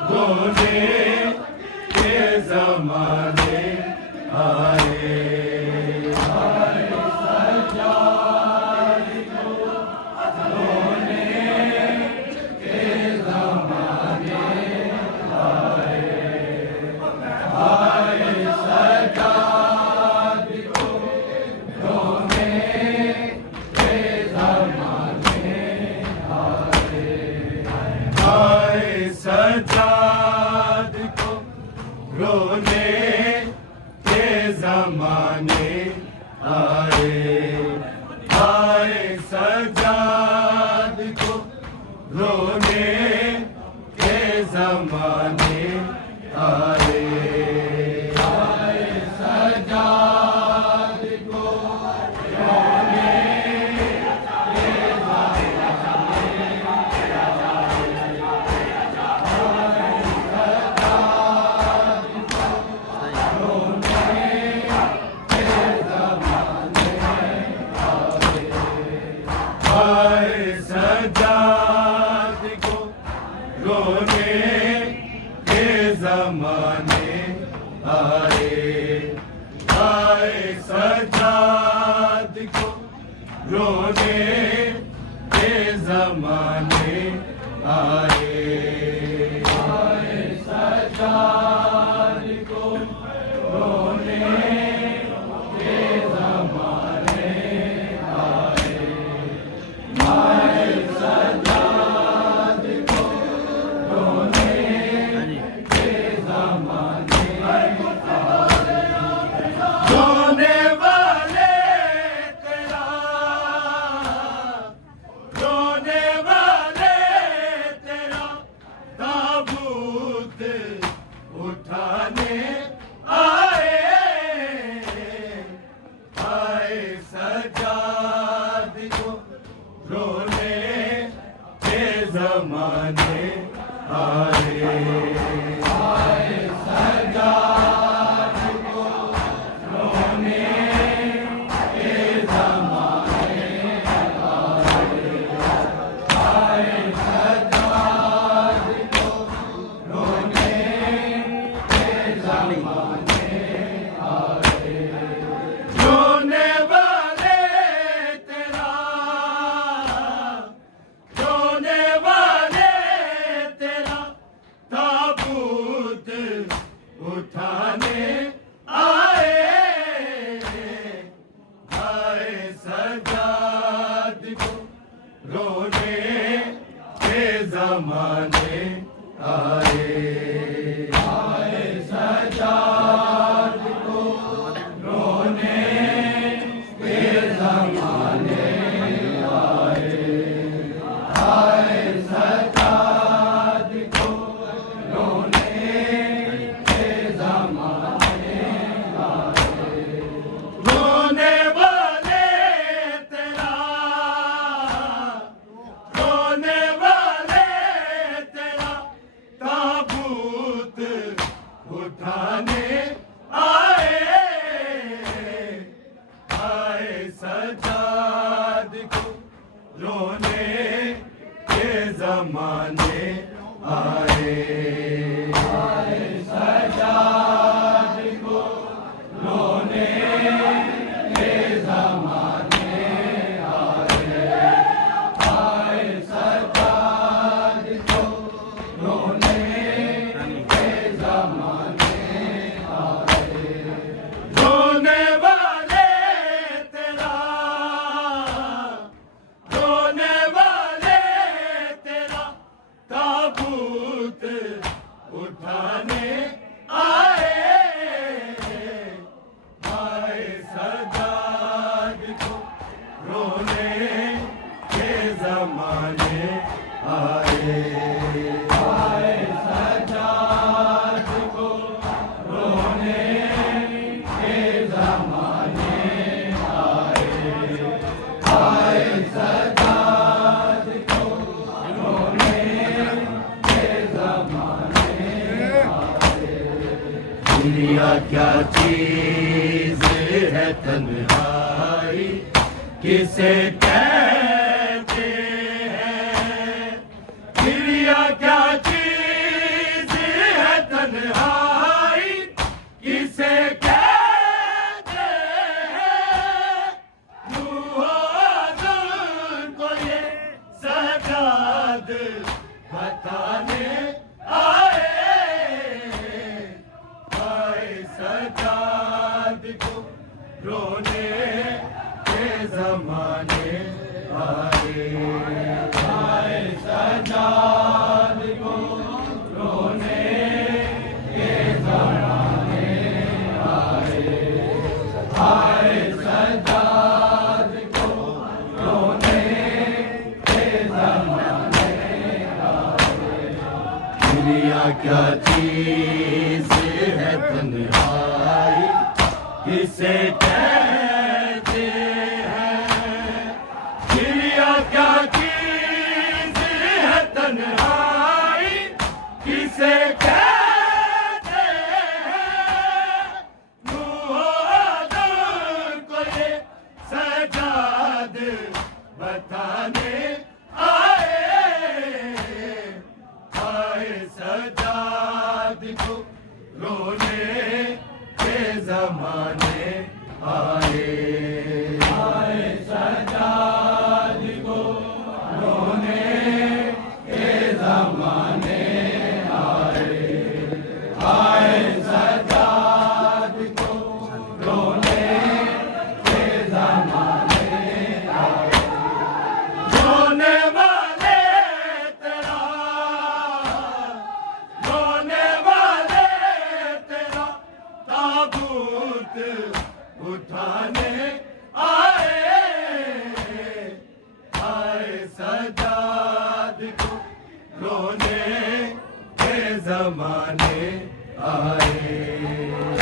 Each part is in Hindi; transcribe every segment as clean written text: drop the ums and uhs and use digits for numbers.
रोने के जमाने आए। सजाद को रोने के जमाने आए। आए सजाद को रोने के जमाने आए। आए सजाद को रोने के सजाद को रोने के जमाने आए। आए सजाद को रोने के जमाने आए। आए सजाद को रोने के जमाने आए। उठाने आए। आए सजाद को रोने के जमाने आए। आए सजाद को रोने के जमाने आए। आए सजाद को रोने रोने वाले तेरा, रोने वाले तेरा ताबूत उठाने आए। आए सजाद को रोने के जमाने आए। आए सजाद को रोने के जमाने आए। आए सजाद को रोने के जमाने आए। रोने वाले तेरा, रोने वाले तेरा ताबूत उठाने आए। आए सजाद को रोने के जमाने आए। आए सजाद को रोने के जमाने आए। आए सजाद को रोने के जमाने आए। रोने वाले तेरा, रोने वाले तेरा ताबूत उठाने आए। आए सजाद को रोने के जमाने आए। आए सजाद को रोने के जमाने आए। आए सजाद को रोने के जमाने आए। दुनिया क्या चीज है तन्हाई किसे कहते हैं। दुनिया क्या चीज दुनिया क्या चीज है तन्हाई किसे कहते हैं। दुनिया क्या चीज है तन्हाई किसे कहते हैं। नूह आदम को ये सजाद बताने सजाद को रोने के जमाने आए। आए सजाद को रोने के जमाने आए। आए सजाद को रोने के जमाने आए। रोने वाले तेरा ताबूत उठाने आए। आए सजाद को रोने के जमाने आए।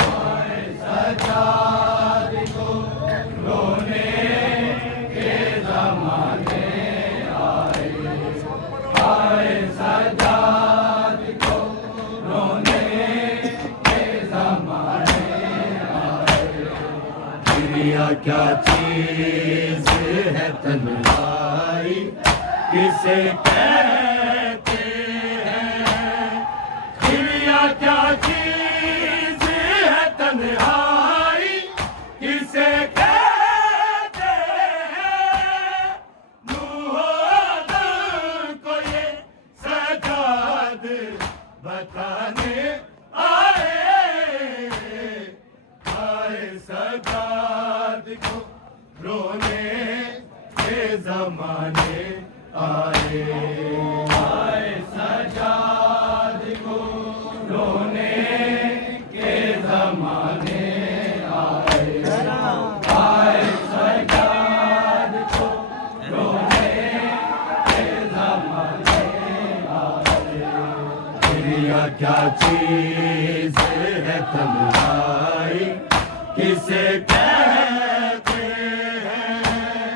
आए सजाद को रोने के जमाने आए। आए सजाद को रोने के जमाने दुनिया क्या चीज है तन्हाई किसे कहते हैं। दुनिया क्या चीज है तन्हाई किसे कहते हैं। नूह आदम को ये सजाद बताने आए। आए सजाद को रोने के जमाने आए। आए सजाद को रोने के जमाने आए। आए सजाद को रोने के जमाने आए। दुनिया क्या चीज है तन्हाई किसे कहते हैं।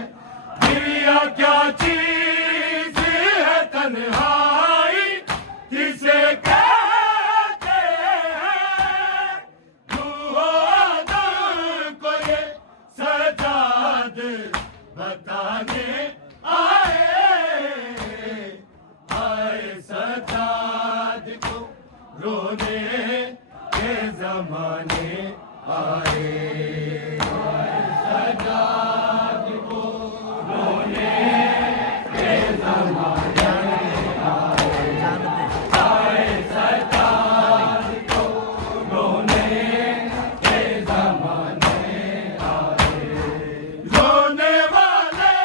दुनिया क्या चीज है तन्हाई किसे कहते हैं। नूह आदम को ये सजाद बताने आए। आए सजाद को रोने के जमाने आए। आए सजाद को रोने के जमाने आए। आए सजाद को रोने के जमाने आए। रोने वाले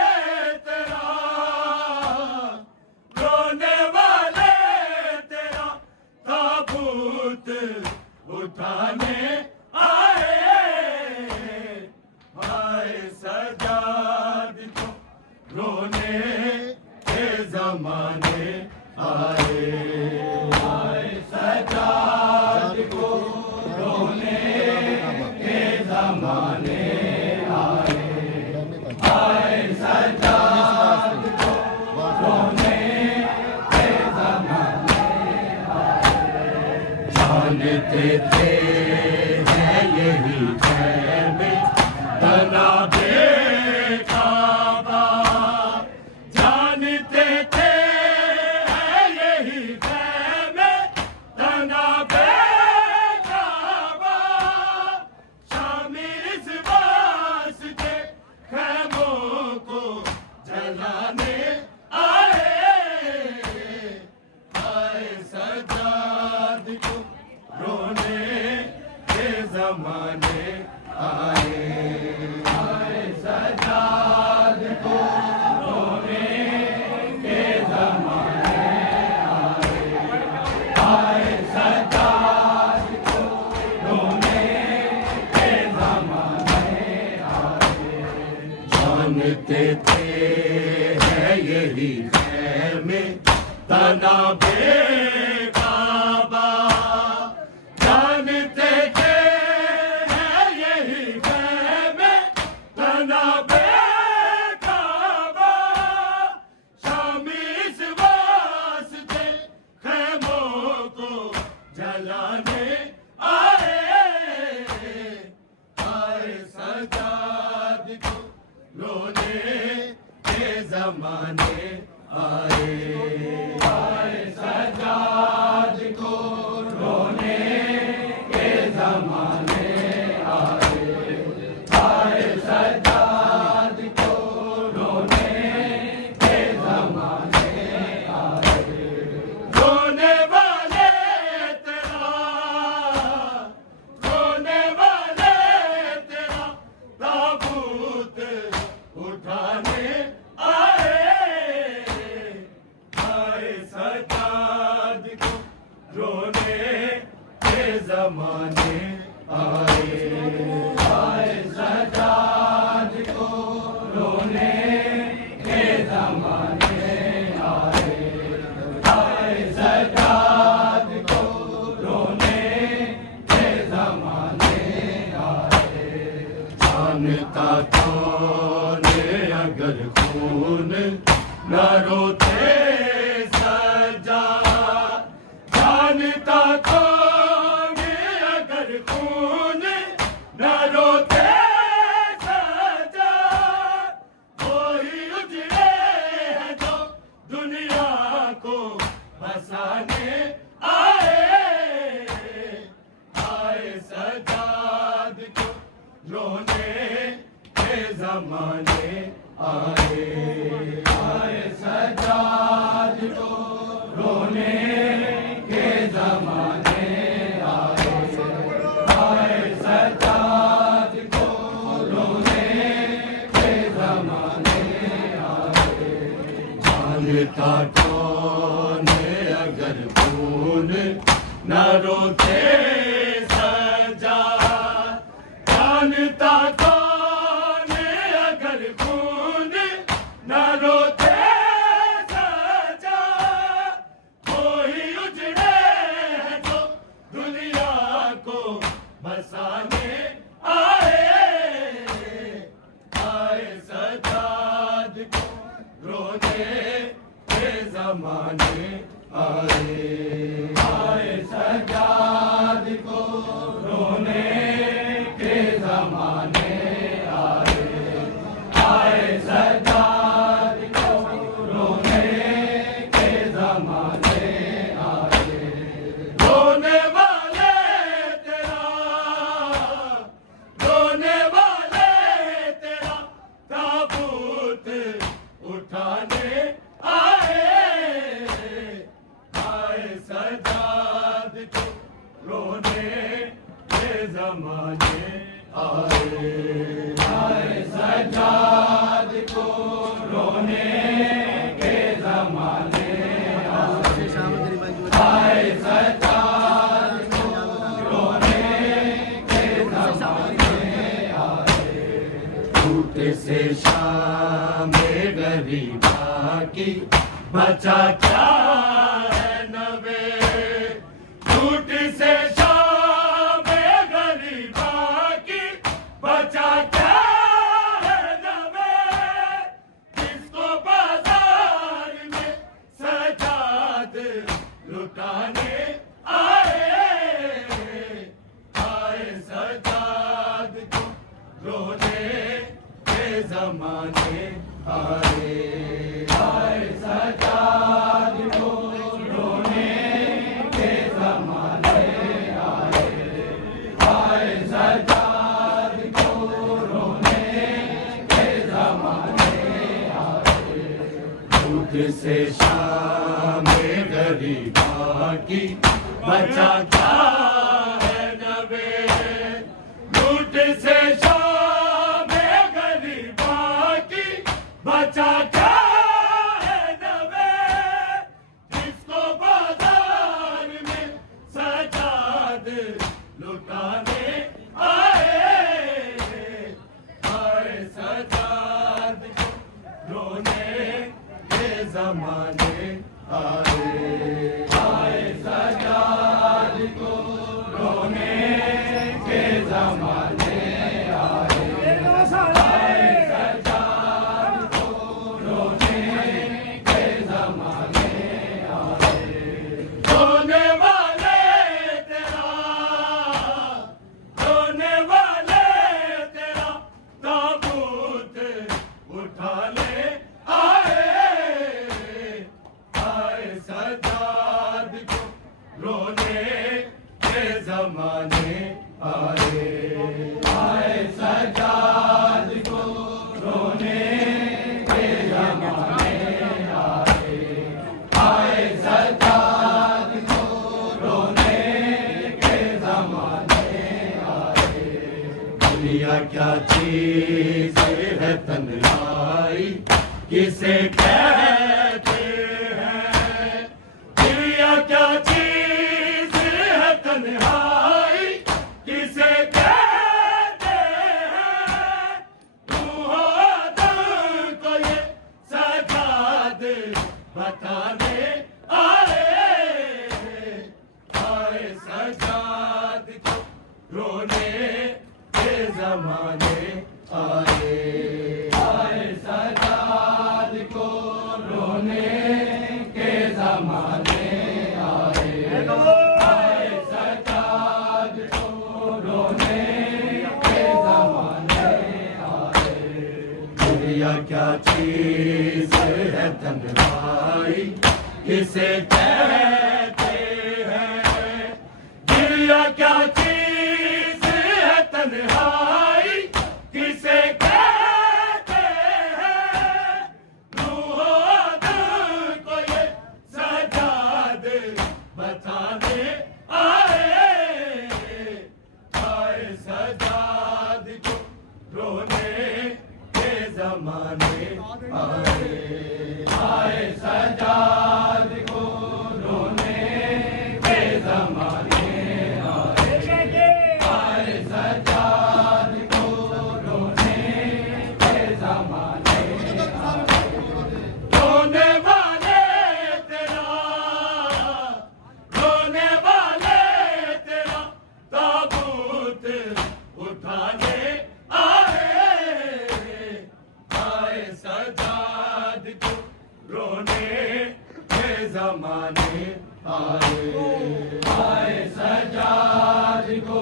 तेरा ताबूत उठाने आए। आए सजाद को रोने के जमाने आए। आए सजाद को रोने के जमाने आए। आए सजाद को रोने के जमाने आए। जानते थे हैं यही में तना बेकाबा। जानते थे हैं यही में तना बेकाबा। शामिल इस बास के खैमों को जलाने आए। आए सजाद को रोने के जमाने आए। आए सजाद को रोने के जमाने आए। आए सजाद को रोने के जमाने आए। जानते थे है यही है में तना बेकार। रोने के जमाने आए। आए सजाद को रोने के जमाने आए। आए सजाद को रोने के जमाने आए। जानता कौन अगर खून न रोते सजाद, जानता कौन अगर खून न रोते सजाद। कोई उजड़े हैं जो दुनिया को बसाने आए। आए सजाद को रोने के जमाने आए। आए सजाद को रोने के जमाने आए। आए सजाद को रोने के जमाने आए। जानता कौन अगर खून न रोते सजाद, जानता कौन अगर खून न रोते सजाद। कोई उजड़े हैं जो दुनिया को बसाने आए। आए सजाद को रोने के जमाने आए। आए सजाद को रोने के जमाने आए। आए सजाद को रोने के जमाने आए। रोने वाले तेरा, रोने वाले तेरा ताबूत उठाने आए। आए सजाद को रोने के जमाने आए। आए सजाद को रोने के जमाने आए। आए सजाद को रोने के जमाने आए। टूट से शाम गरीबा की बचा क्या है नवे। टूट से शाम गरीबा की बचा क्या है नवे। किसको बाजार में सजाद लुटाने आए। आए सजाद को रोने के जमाने आए। आए सजाद को रोने के जमाने आए। आए सजाद को रोने के जमाने आए। दूध से शाम गरीबा की बचा क्या है नवे। लूट से शाम गरीबा की बचा क्या है नवे। जिसको बाजार में सजाद लुटाने आए। आए सजाद को रोने के जमाने आए। आए सजाद को रोने के जमाने आए। आए सजाद को रोने के जमाने आए। रोने वाले तेरा, रोने वाले तेरा ताबूत उठाने आए। आए सजाद को रोने के जमाने आए। आए सजाद को रोने के जमाने आए। आए सजाद को रोने के जमाने आए। दुनिया क्या चीज है तन्हाई किसे कहते हैं। दुनिया क्या चीज सजाद को रोने के जमाने आए। आए सजाद को रोने के जमाने आए। आए सजाद को रोने के जमाने आए। दुनिया क्या चीज है तन्हाई किसे कहते हैं। दुनिया क्या चीज है तन्हाई किसे कहते हैं। रूहो दिल को ये सजाद बताने आए। आए सजाद को रोने के जमाने आए। आए सजाद को रोने के जमाने आए। आए सजाद को रोने के जमाने आए। रोने वाले तेरा ताबूत उठाने आए। आए सजाद को रोने के जमाने आए। आए सजाद को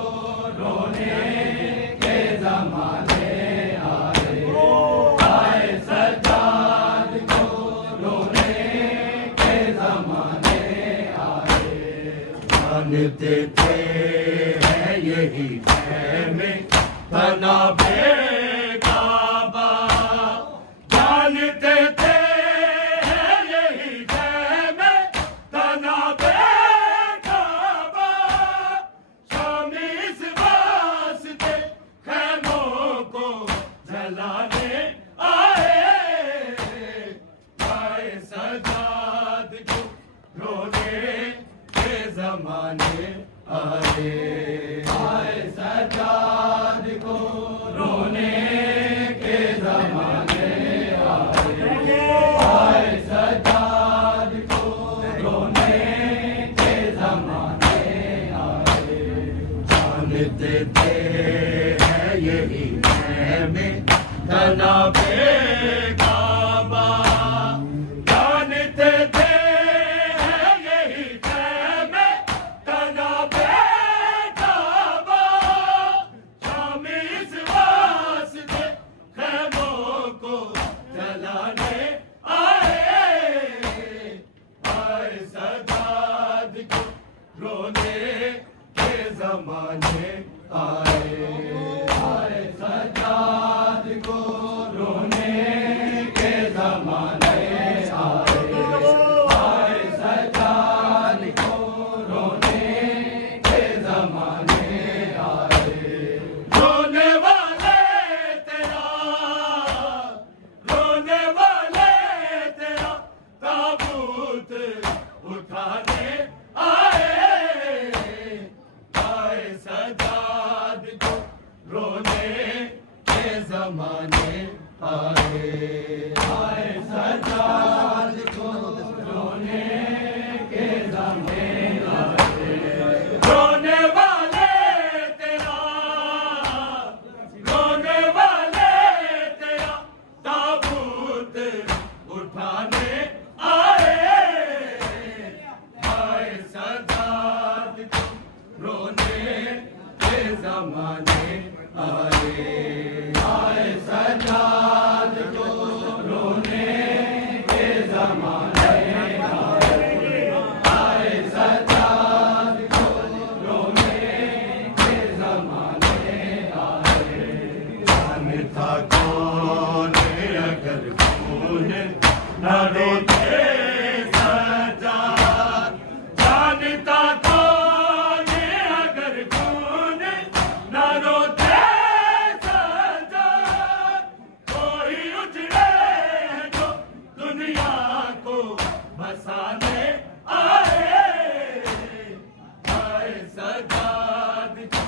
रोने के जमाने आए। आए सजाद को रोने के जमाने आए। जानते थे है यही में तनाबे काबा। जानते थे है यही में तनाबे काबा। शामी इस वास्ते खैमों को जलाने आए। आए सजाद को रोने के जमाने आए। आए सजाद को रोने के जमाने आए। आए सजाद को रोने के जमाने आए। जानते थे है यही में तनाबे काबा। जानते थे है यही में तनाबे काबा। शामी इस वास्ते खैमों को जलाने आए। आए सजाद को रोने के जमाने आए। आए सजाद को रोने के जमाने आए। आए सजाद को रोने के जमाने आए। रोने वाले तेरा ताबूत उठाने आए। आए सजाद को रोने के जमाने आए। आए सजाद को रोने के जमाने आए। रोने वाले तेरा ताबूत उठाने आए। आए सजाद को रोने के जमाने आए। आए सजाद को रोने के जमाने आए। आए सजाद को रोने के जमाने आए। जानता कौन अगर खून न रोते सजाद। जानता कौन अगर खून न रोते सजाद। कोई उजड़े जो दुनिया को बसाने आए। आए सजाद को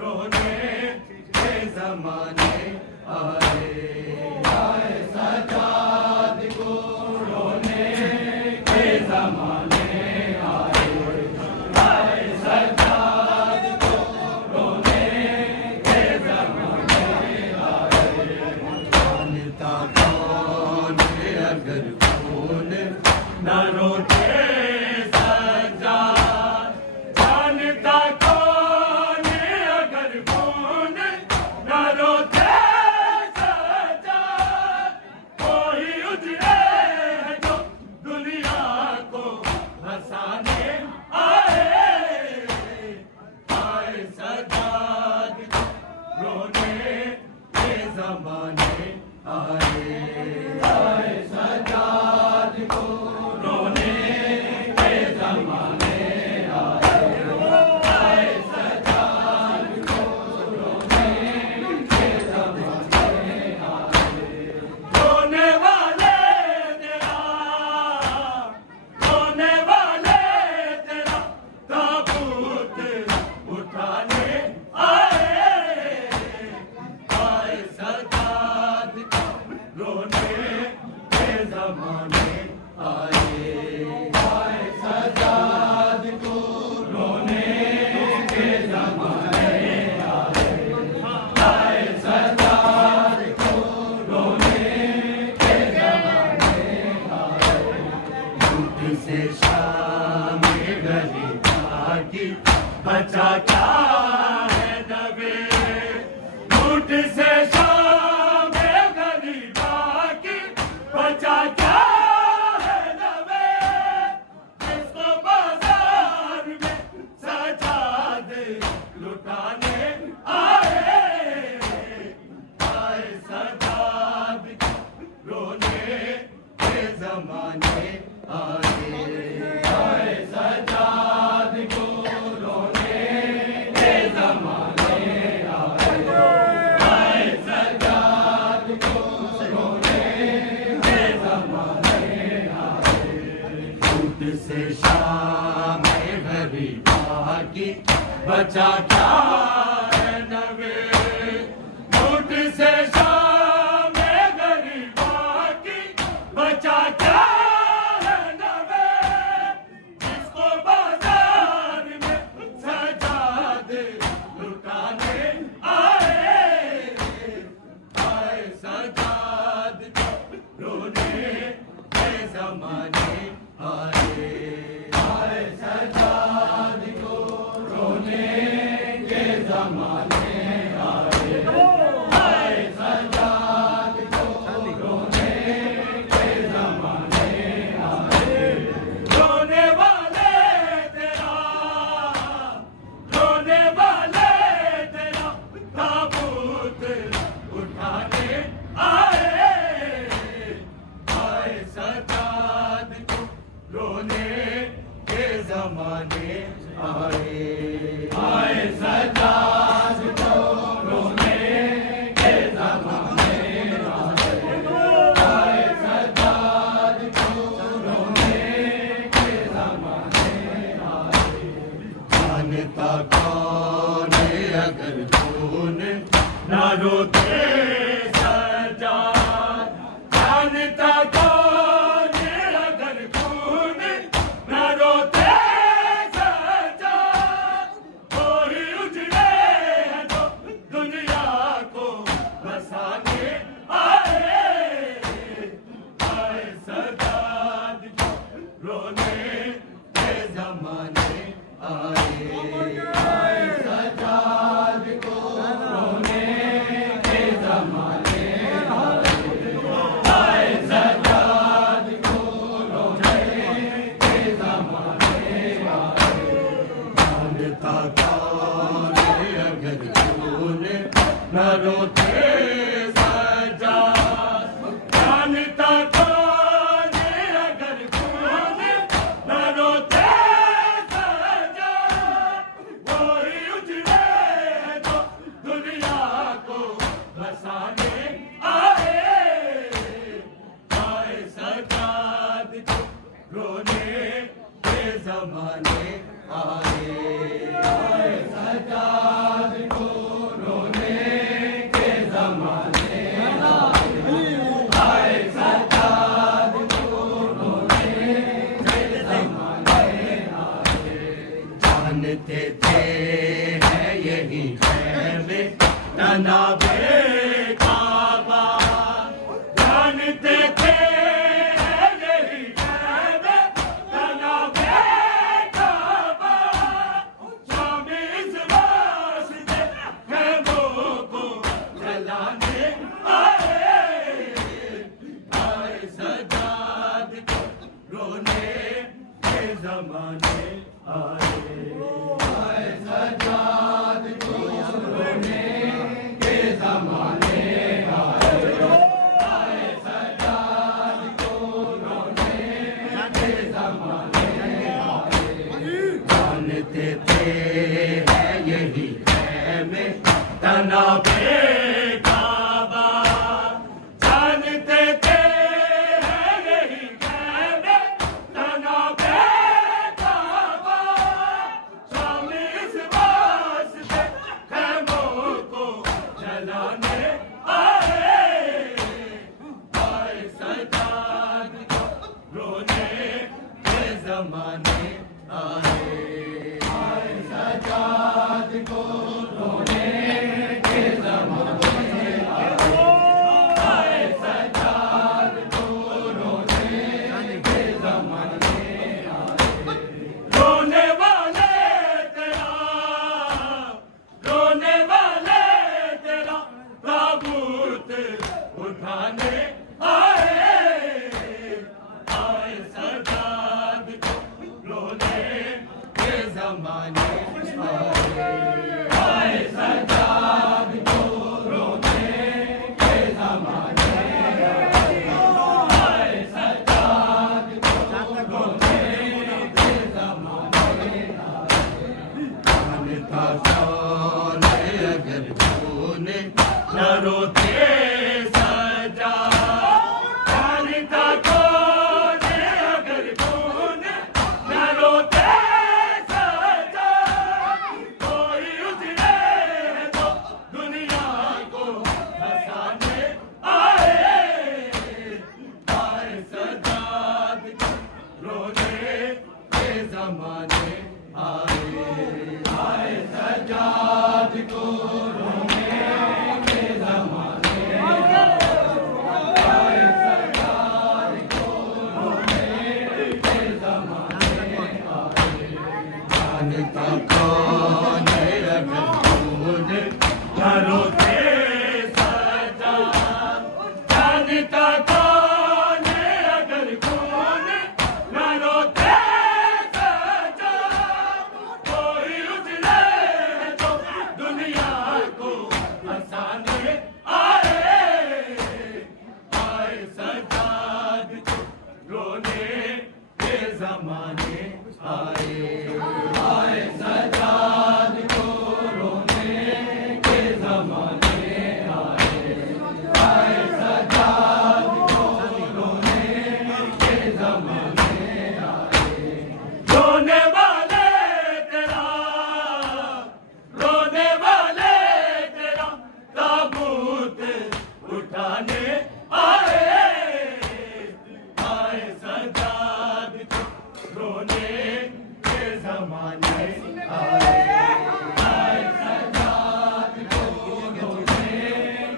रोने के जमाने आए। आए सजाद को रोने के जमाने आए। आए सजाद की बचा क्या है नबे झूठ से शाम गरीबा की बचा क्या है नबे जिसको बाजार में सजादे लुटाने आए सजाद रोने के जमाने आए सजाद को रोने के जमाने आए सजाद को रोने के जमाने आए झूठ से शाम गरीबा की बचा क्या है नबे झूठ से शाम गरीबा की बचा क्या है नबे जिसको बाजार में सजादे लुटाने आए सजाद रोने के जमाने आए सजाद को रोने के जमाने आए सजाद को रोने के जमाने आए रोने वाले तेरा ताबूत उठाने आए सजाद को रोने के जमाने आए सजाद को रोने के जमाने आए सजाद को रोने के जमाने आए जानता कौन अगर खून ना रोते सजाद जानता कौन अगर खून ना रोते सजाद कोई उजड़े हैं तो दुनिया को बसाने आए सजाद रोने के जमाने आए सजाद को रोने के जमाने आए सजाद को रोने के जमाने आए जानता कौन अगर खून न रोते सजाद जानता कौन अगर खून न रोते सजाद कोई उजड़े तो दुनिया को बसाने आए सजाद को रोने के जमाने आए सजाद को रोने के जमाने आए सजाद को रोने के जमाने आए जानते थे है यही है तनाबे काबा जानते थे यही है तनाबे काबा शामी इस वास्ते खैमों को जलाने आए सजाद को रोने के जमाने आए सजाद को रोने के जमाने आए सजाद को रोने के जमाने आए जानते थे है यही है में तनाबे काबा जानते थे है यही है में तनाबे काबा शामी इस वास्ते खैमों को जलाने आए सजाद को रोने के जमाने आए सजाद को रोने के जमाने आए सजाद को रोने के जमाने आए रोने वाले जमाने आए। आए सजाद को रोने के जमाने आए, सजाद को रोने के जमाने जानता कौन है अगर तूने न रोते सजा, जानता कौन है अगर तूने न रोते सजा, कोई उजड़े तो दुनिया को हंसाने आए। आए सजाद को रोने के जमाने आए। आए सजाद को रोने के जमाने आए, सजाद को रोने के जमाने जानता कौन है अगर तूने न रोते सजा, जानता कौन है अगर तूने न रोते सजा, कोई उजड़े तो दुनिया को हंसाने आए। आए सजाद को रोने के जमाने आए। आए सजाद को रोने के जमाने आए। आए सजाद को रोने के जमाने आए। रोने वाले तेरा, रोने वाले तेरा ताबूत उठाने आए। आए सजाद को रोने के जमाने आए। आए सजाद को रोने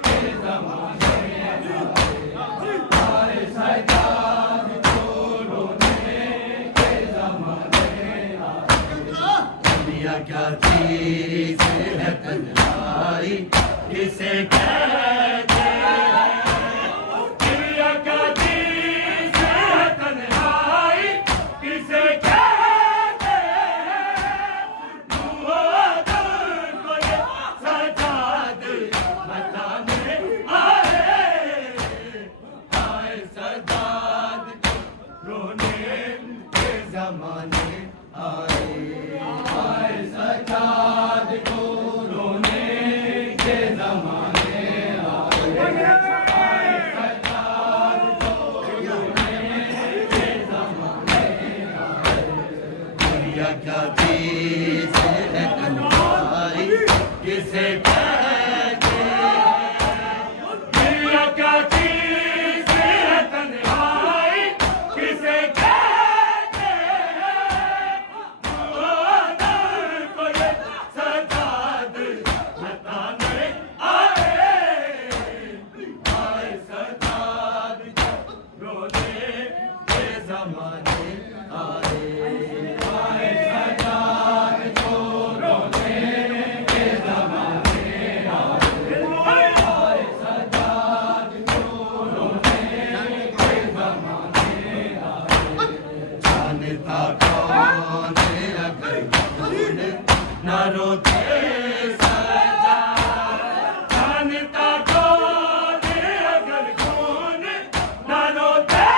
के जमाने आए। आए सजाद को रोने के जमाने दुनिया क्या चीज है तन्हाई किसे कहते हैं, दुनिया क्या चीज है तन्हाई किसे कहते हैं, वो आदम को ये सजाद बताने आए। आए सजाद को रोने के जमाने आए। आए सजाद को रोने के जमाने आए। आए सजाद को रोने के जमाने आए। दुनिया क्या चीज है तन्हाई किसे कहते हैं, दुनिया क्या चीज है तन्हाई किसे कहते हैं, वो आदम को ये सजाद बताने आए। आए सजाद को रोने के जमाने आए। आए सजाद को रोने के जमाने आए। आए सजाद को रोने के जमाने आए। जानता कौन है अगर तूने न रोते सजा, जानता कौन है अगर तूने न रोते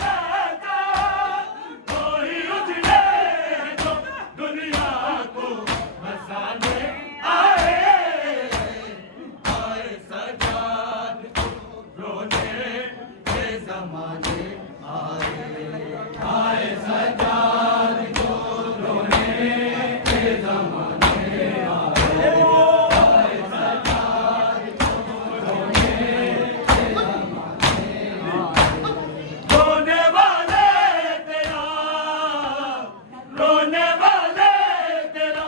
सजा, कोई उजड़े तो दुनिया को हंसाने आए। आए सजाद को रोने के जमाने आए। आए सजाद को रोने के जमाने आए। आए सजाद को रोने के जमाने आए। रोने वाले तेरा, रोने वाले तेरा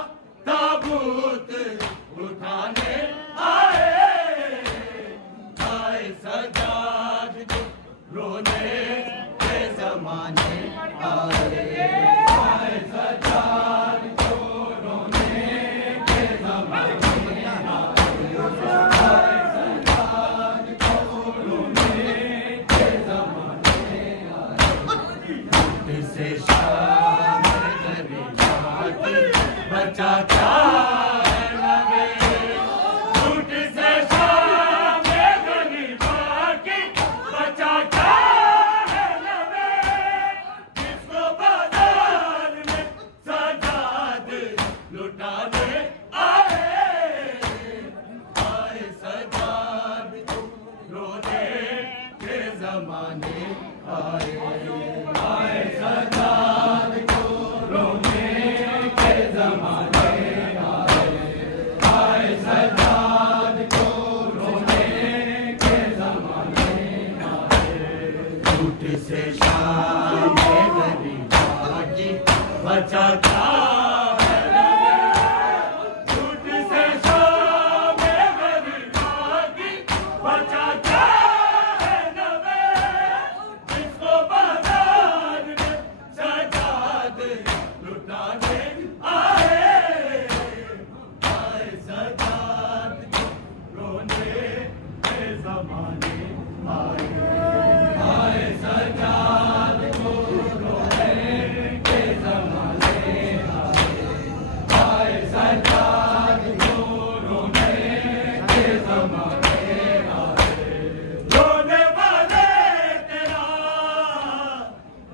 बचा क्या है नवे झूठ से शाम गरीबा की बचा क्या है नवे जिसको बाजार में सजाद लुटाने आए सजाद रोने के जमाने आए सजाद को रोने के जमाने आए सजाद को रोने के जमाने झूठ से शाम गरीबा की बचा क्या झूठ से शाम गरीबा की बचा क्या है नवे जिसको बाजार में सजाद लुटाने आए सजाद रोने के जमाने आए सजाद को रोने के जमाने आए सजाद को रोने के जमाने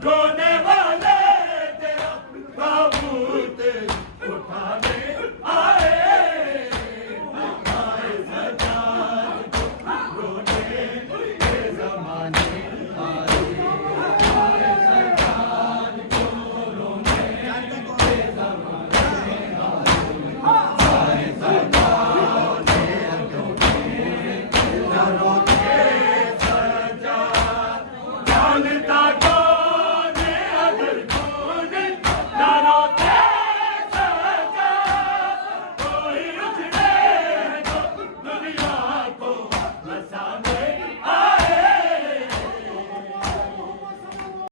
रोने वाले तेरा ताबूत उठाने आए सजाद को रोने के जमाने आए सजाद को रोने के जमाने आए सजाद